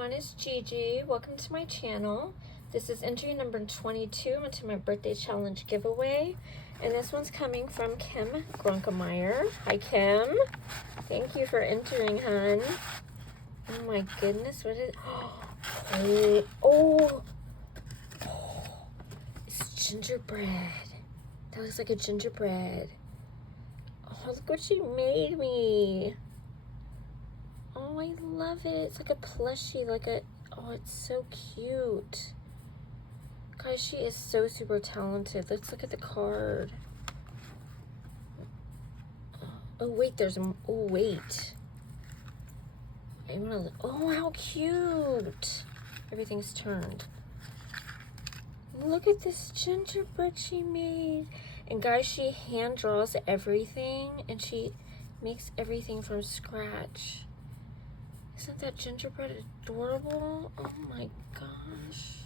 everyone, it's Gigi. Welcome to my channel. This is entry number 22 into my birthday challenge giveaway. And this one's coming from KimberlyGrunkemeyer. Hi, Kim. Thank you for entering, hun. Oh my goodness, what is... Oh, it's gingerbread. That looks like a gingerbread. Oh, look what she made me. Oh, I love it. It's like a plushie, oh, it's so cute. Guys, she is so super talented. Let's look at the card. Oh, wait, oh, wait. I'm gonna look. Oh, how cute. Everything's turned. Look at this gingerbread she made. And guys, she hand draws everything and she makes everything from scratch. Isn't that gingerbread adorable? Oh my gosh.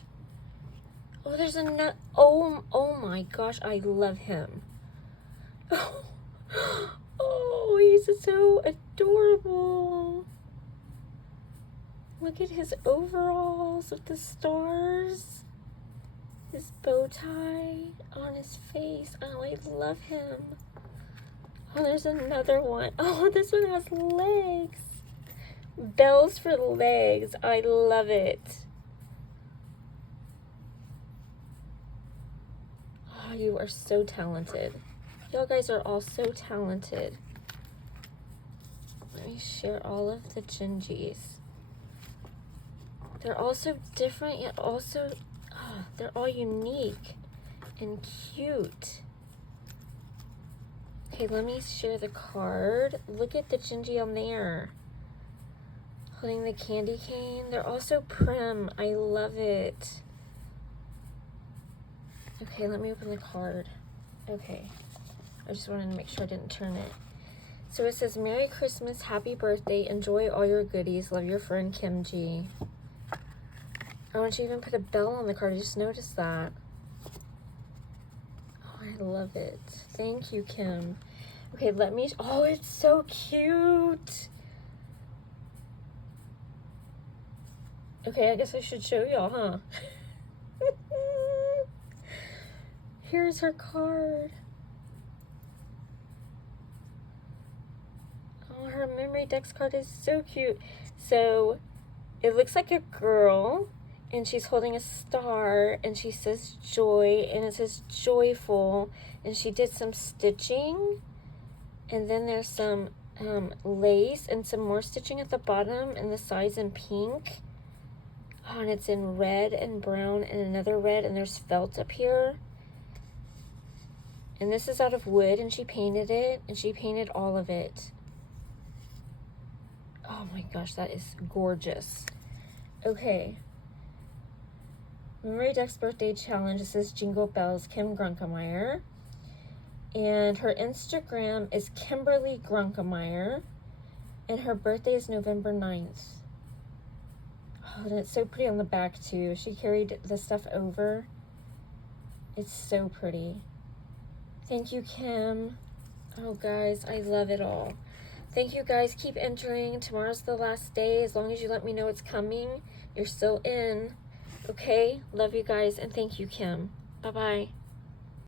Oh, there's a nut. Oh my gosh, I love him. Oh, he's so adorable. Look at his overalls with the stars. His bow tie on his face. Oh, I love him. Oh, there's another one. Oh, this one has legs. Bells for legs. I love it. Oh, you are so talented. Y'all guys are all so talented. Let me share all of the Gingis. They're all so different, yet also, they're all unique and cute. Okay, let me share the card. Look at the Gingy on there. Holding the candy cane. They're also prim. I love it. Okay, let me open the card. Okay. I just wanted to make sure I didn't turn it. So it says, Merry Christmas, Happy Birthday, enjoy all your goodies. Love your friend, Kim G. Oh, and she even put a bell on the card. I just noticed that. Oh, I love it. Thank you, Kim. Okay, oh, it's so cute. Okay, I guess I should show y'all, huh? Here's her card. Oh, her memory dex card is so cute. So, it looks like a girl, and she's holding a star, and she says joy, and it says joyful, and she did some stitching, and then there's some lace and some more stitching at the bottom, and the sides in pink. Oh, and it's in red and brown and another red, and there's felt up here. And this is out of wood, and she painted it, and she painted all of it. Oh my gosh, that is gorgeous. Okay. Memory Dex Birthday Challenge. This is Jingle Bells, Kim Grunkemeyer. And her Instagram is KimberlyGrunkemeyer. And her birthday is November 9th. Oh, and it's so pretty on the back too. She carried the stuff over. It's so pretty. Thank you, Kim. Oh, guys, I love it all. Thank you, guys. Keep entering. Tomorrow's the last day. As long as you let me know it's coming, you're still in. Okay? Love you guys, and thank you, Kim. Bye-bye.